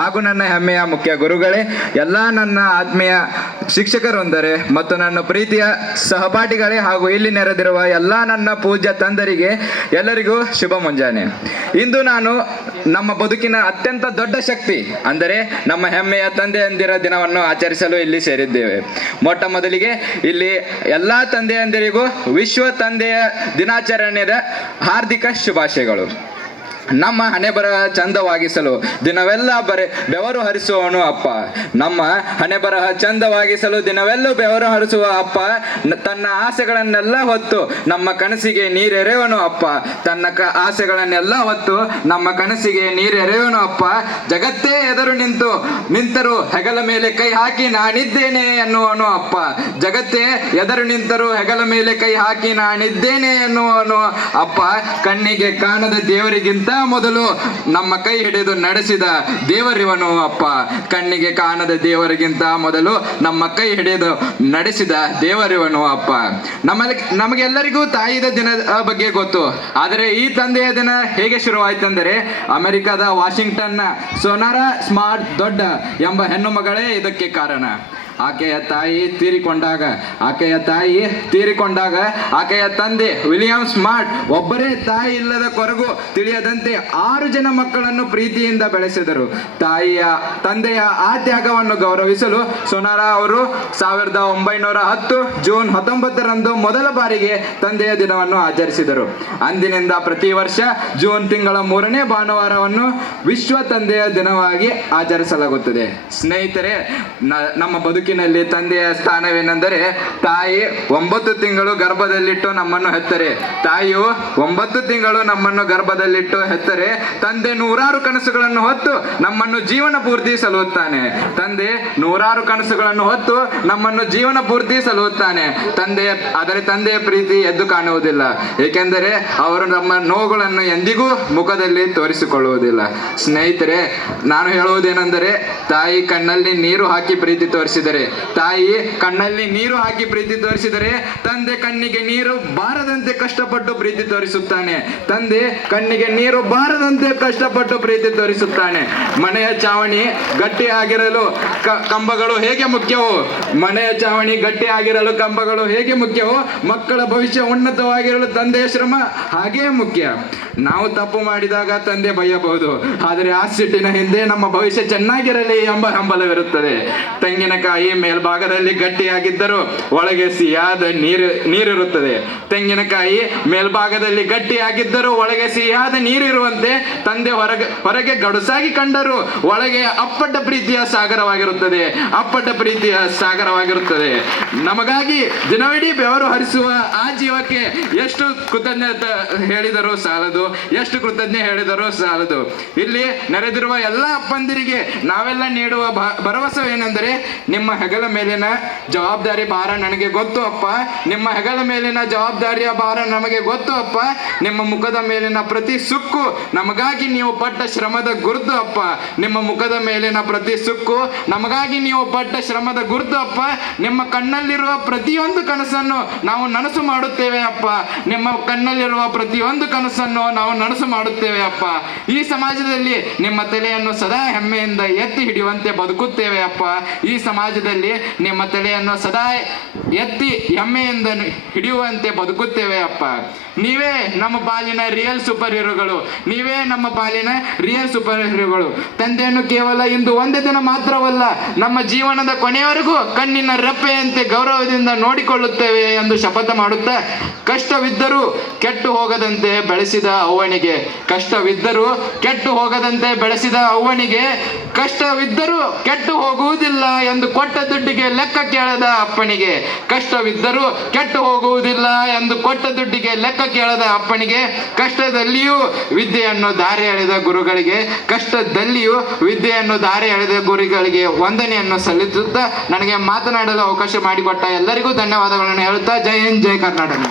ಹಾಗೂ ನನ್ನ ಹೆಮ್ಮೆಯ ಮುಖ್ಯ ಗುರುಗಳೇ, ಎಲ್ಲ ನನ್ನ ಆತ್ಮೀಯ ಶಿಕ್ಷಕರೊಂದರೆ ಮತ್ತು ನನ್ನ ಪ್ರೀತಿಯ ಸಹಪಾಠಿಗಳೇ ಹಾಗೂ ಇಲ್ಲಿ ನೆರೆದಿರುವ ಎಲ್ಲ ನನ್ನ ಪೂಜ್ಯ ತಂದರಿಗೆ ಎಲ್ಲರಿಗೂ ಶುಭ ಮುಂಜಾನೆ. ಇಂದು ನಾನು ನಮ್ಮ ಬದುಕಿನ ಅತ್ಯಂತ ದೊಡ್ಡ ಶಕ್ತಿ ಅಂದರೆ ನಮ್ಮ ಹೆಮ್ಮೆಯ ತಂದೆಯಂದಿರ ದಿನವನ್ನು ಆಚರಿಸಲು ಇಲ್ಲಿ ಸೇರಿದ್ದೇವೆ. ಮೊಟ್ಟ ಮೊದಲಿಗೆ ಇಲ್ಲಿ ಎಲ್ಲ ತಂದೆಯಂದಿರಿಗೂ ವಿಶ್ವ ತಂದೆಯ ದಿನಾಚರಣೆಯ ಹಾರ್ದಿಕ ಶುಭಾಶಯಗಳು. ನಮ್ಮ ಹಣೆ ಬರಹ ಚಂದವಾಗಿಸಲು ದಿನವೆಲ್ಲ ಬೆವರು ಹರಿಸುವವನು ಅಪ್ಪ. ನಮ್ಮ ಹಣೆ ಬರಹ ಚಂದವಾಗಿಸಲು ದಿನವೆಲ್ಲೂ ಬೆವರು ಹರಿಸುವ ಅಪ್ಪ ತನ್ನ ಆಸೆಗಳನ್ನೆಲ್ಲ ಹೊತ್ತು ನಮ್ಮ ಕನಸಿಗೆ ನೀರೆರೆಯವನು ಅಪ್ಪ. ತನ್ನ ಆಸೆಗಳನ್ನೆಲ್ಲ ಹೊತ್ತು ನಮ್ಮ ಕನಸಿಗೆ ನೀರೆರೆಯವನು ಅಪ್ಪ. ಜಗತ್ತೇ ಎದುರು ನಿಂತರೂ ಹೆಗಲ ಮೇಲೆ ಕೈ ಹಾಕಿ ನಾನಿದ್ದೇನೆ ಎನ್ನುವನು ಅಪ್ಪ. ಜಗತ್ತೇ ಎದುರು ನಿಂತರೂ ಹೆಗಲ ಮೇಲೆ ಕೈ ಹಾಕಿ ನಾನಿದ್ದೇನೆ ಎನ್ನುವನು ಅಪ್ಪ. ಕಣ್ಣಿಗೆ ಕಾಣದ ದೇವರಿಗಿಂತ ಮೊದಲು ನಮ್ಮ ಕೈ ಹಿಡಿದು ನಡೆಸಿದ ದೇವರಿವನು ಅಪ್ಪ. ಕಣ್ಣಿಗೆ ಕಾಣದ ದೇವರಿಗಿಂತ ಮೊದಲು ನಮ್ಮ ಕೈ ಹಿಡಿದು ನಡೆಸಿದ ದೇವರಿವನು ಅಪ್ಪ. ನಮಗೆಲ್ಲರಿಗೂ ತಾಯಿಯ ದಿನದ ಬಗ್ಗೆ ಗೊತ್ತು. ಆದರೆ ಈ ತಂದೆಯ ದಿನ ಹೇಗೆ ಶುರುವಾಯ್ತೆಂದರೆ ಅಮೆರಿಕದ ವಾಷಿಂಗ್ಟನ್ನ ಸೋನಾರಾ ಸ್ಮಾರ್ಟ್ ದೊಡ್ಡ ಎಂಬ ಹೆಣ್ಣು ಮಗಳೇ ಇದಕ್ಕೆ ಕಾರಣ. ಆಕೆಯ ತಾಯಿ ತೀರಿಕೊಂಡಾಗ ಆಕೆಯ ತಂದೆ ವಿಲಿಯಂ ಸ್ಮಾರ್ಟ್ ಒಬ್ಬರೇ ತಾಯಿ ಇಲ್ಲದ ಕೊರಗು ತಿಳಿಯದಂತೆ 6 ಜನ ಮಕ್ಕಳನ್ನು ಪ್ರೀತಿಯಿಂದ ಬೆಳೆಸಿದರು. ತಂದೆಯ ಆ ತ್ಯಾಗವನ್ನು ಗೌರವಿಸಲು ಸೋನಾರಾ ಅವರು 1910 ಜೂನ್ 19ರಂದು ಮೊದಲ ಬಾರಿಗೆ ತಂದೆಯ ದಿನವನ್ನು ಆಚರಿಸಿದರು. ಅಂದಿನಿಂದ ಪ್ರತಿ ವರ್ಷ ಜೂನ್ ತಿಂಗಳ 3ನೇ ಭಾನುವಾರವನ್ನು ವಿಶ್ವ ತಂದೆಯ ದಿನವಾಗಿ ಆಚರಿಸಲಾಗುತ್ತದೆ. ಸ್ನೇಹಿತರೆ, ನಮ್ಮ ಬದುಕಿನಲ್ಲಿ ತಂದೆಯ ಸ್ಥಾನವೇನೆಂದರೆ ತಾಯಿ 9 ತಿಂಗಳು ಗರ್ಭದಲ್ಲಿಟ್ಟು ನಮ್ಮನ್ನು ಹೆತ್ತರೆ. ತಾಯಿಯು 9 ತಿಂಗಳು ನಮ್ಮನ್ನು ಗರ್ಭದಲ್ಲಿಟ್ಟು ಹೆತ್ತರೆ. ತಂದೆ 100 ಕನಸುಗಳನ್ನು ಹೊತ್ತು ನಮ್ಮನ್ನು ಜೀವನ ಪೂರ್ತಿ ಸಲುಹುತ್ತಾನೆ. ಆದರೆ ತಂದೆಯ ಪ್ರೀತಿ ಎದ್ದು ಕಾಣುವುದಿಲ್ಲ, ಏಕೆಂದರೆ ಅವರು ನಮ್ಮ ನೋವುಗಳನ್ನು ಎಂದಿಗೂ ಮುಖದಲ್ಲಿ ತೋರಿಸಿಕೊಳ್ಳುವುದಿಲ್ಲ. ಸ್ನೇಹಿತರೆ, ನಾನು ಹೇಳುವುದೇನೆಂದರೆ ತಾಯಿ ಕಣ್ಣಲ್ಲಿ ನೀರು ಹಾಕಿ ಪ್ರೀತಿ ತೋರಿಸಿದರೆ ತಂದೆ ಕಣ್ಣಿಗೆ ನೀರು ಬಾರದಂತೆ ಕಷ್ಟಪಟ್ಟು ಪ್ರೀತಿ ತೋರಿಸುತ್ತಾನೆ. ಮನೆಯ ಚಾವಣಿ ಗಟ್ಟಿಯಾಗಿರಲು ಕಂಬಗಳು ಹೇಗೆ ಮುಖ್ಯವೋ ಮಕ್ಕಳ ಭವಿಷ್ಯ ಉನ್ನತವಾಗಿರಲು ತಂದೆಯ ಶ್ರಮ ಹಾಗೇ ಮುಖ್ಯ. ನಾವು ತಪ್ಪು ಮಾಡಿದಾಗ ತಂದೆ ಬೈಯಬಹುದು, ಆದರೆ ಆ ಸಿಟ್ಟಿನ ಹಿಂದೆ ನಮ್ಮ ಭವಿಷ್ಯ ಚೆನ್ನಾಗಿರಲಿ ಎಂಬ ಹಂಬಲವಿರುತ್ತದೆ. ತೆಂಗಿನಕಾಯಿ ಮೇಲ್ಭಾಗದಲ್ಲಿ ಗಟ್ಟಿಯಾಗಿದ್ದರೂ ಒಳಗೆ ಸಿಹಿಯಾದ ನೀರಿರುತ್ತದೆ. ತೆಂಗಿನಕಾಯಿ ಮೇಲ್ಭಾಗದಲ್ಲಿ ಗಟ್ಟಿಯಾಗಿದ್ದರೂ ಒಳಗೆ ಸಿಹಿಯಾದ ನೀರಿರುವಂತೆ ತಂದೆ ಹೊರಗೆ ಗಡುಸಾಗಿ ಕಂಡರೂ ಒಳಗೆ ಅಪ್ಪಟ ಪ್ರೀತಿಯ ಸಾಗರವಾಗಿರುತ್ತದೆ. ನಮಗಾಗಿ ದಿನವಿಡೀ ಬೆವರು ಹರಿಸುವ ಆ ಜೀವಕ್ಕೆ ಎಷ್ಟು ಕೃತಜ್ಞತೆ ಹೇಳಿದರೂ ಸಾಲದು. ಇಲ್ಲಿ ನೆರೆದಿರುವ ಎಲ್ಲ ಅಪ್ಪಂದಿರಿಗೆ ನಾವೆಲ್ಲ ನೀಡುವ ಭರವಸೆ ಏನೆಂದರೆ, ನಿಮ್ಮ ಹೆಗಲ ಮೇಲಿನ ಜವಾಬ್ದಾರಿ ಭಾರ ನನಗೆ ಗೊತ್ತು ಅಪ್ಪ. ನಿಮ್ಮ ಹೆಗಲ ಮೇಲಿನ ಜವಾಬ್ದಾರಿಯ ಭಾರ ನಮಗೆ ಗೊತ್ತು ಅಪ್ಪ. ನಿಮ್ಮ ಮುಖದ ಮೇಲಿನ ಪ್ರತಿ ಸುಕ್ಕು ನಮಗಾಗಿ ನೀವು ಪಟ್ಟ ಶ್ರಮದ ಗುರುತು ಅಪ್ಪ. ನಿಮ್ಮ ಕಣ್ಣಲ್ಲಿರುವ ಪ್ರತಿಯೊಂದು ಕನಸನ್ನು ನಾವು ನನಸು ಮಾಡುತ್ತೇವೆ ಅಪ್ಪ. ಈ ಸಮಾಜದಲ್ಲಿ ನಿಮ್ಮ ತಲೆಯನ್ನು ಸದಾ ಹೆಮ್ಮೆಯಿಂದ ಎತ್ತಿ ಹಿಡಿಯುವಂತೆ ಬದುಕುತ್ತೇವೆ ಅಪ್ಪ. ಈ ಸಮಾಜದಲ್ಲಿ ನಿಮ್ಮ ತಲೆಯನ್ನು ಸದಾ ಎತ್ತಿ ಹೆಮ್ಮೆಯಿಂದ ಹಿಡಿಯುವಂತೆ ಬದುಕುತ್ತೇವೆ ಅಪ್ಪ. ನೀವೇ ನಮ್ಮ ಪಾಲಿನ ರಿಯಲ್ ಸೂಪರ್ ಹೀರೋಗಳು. ತಂದೆಯನ್ನು ಕೇವಲ ಇಂದು ಒಂದೇ ದಿನ ಮಾತ್ರವಲ್ಲ, ನಮ್ಮ ಜೀವನದ ಕೊನೆಯವರೆಗೂ ಕಣ್ಣಿನ ರೆಪ್ಪೆಯಂತೆ ಗೌರವದಿಂದ ನೋಡಿಕೊಳ್ಳುತ್ತೇವೆ ಎಂದು ಶಪಥ ಮಾಡುತ್ತಾ, ಕಷ್ಟವಿದ್ದರೂ ಕೆಟ್ಟು ಹೋಗದಂತೆ ಬೆಳೆಸಿದ ಅವ್ವನಿಗೆ, ಕಷ್ಟವಿದ್ದರೂ ಕೆಟ್ಟು ಹೋಗುವುದಿಲ್ಲ ಎಂದು ಕೊಟ್ಟ ದುಡ್ಡಿಗೆ ಲೆಕ್ಕ ಕೇಳದ ಅಪ್ಪನಿಗೆ, ಕಷ್ಟದಲ್ಲಿಯೂ ವಿದ್ಯೆಯನ್ನು ದಾರಿ ಎಳೆದ ಗುರುಗಳಿಗೆ ವಂದನೆಯನ್ನು ಸಲ್ಲಿಸುತ್ತಾ ನನಗೆ ಮಾತನಾಡಲು ಅವಕಾಶ ಮಾಡಿಕೊಟ್ಟ ಎಲ್ಲರಿಗೂ ಧನ್ಯವಾದಗಳನ್ನು ಹೇಳುತ್ತಾ, ಜೈ ಹಿಂದ್, ಜೈ ಕರ್ನಾಟಕ.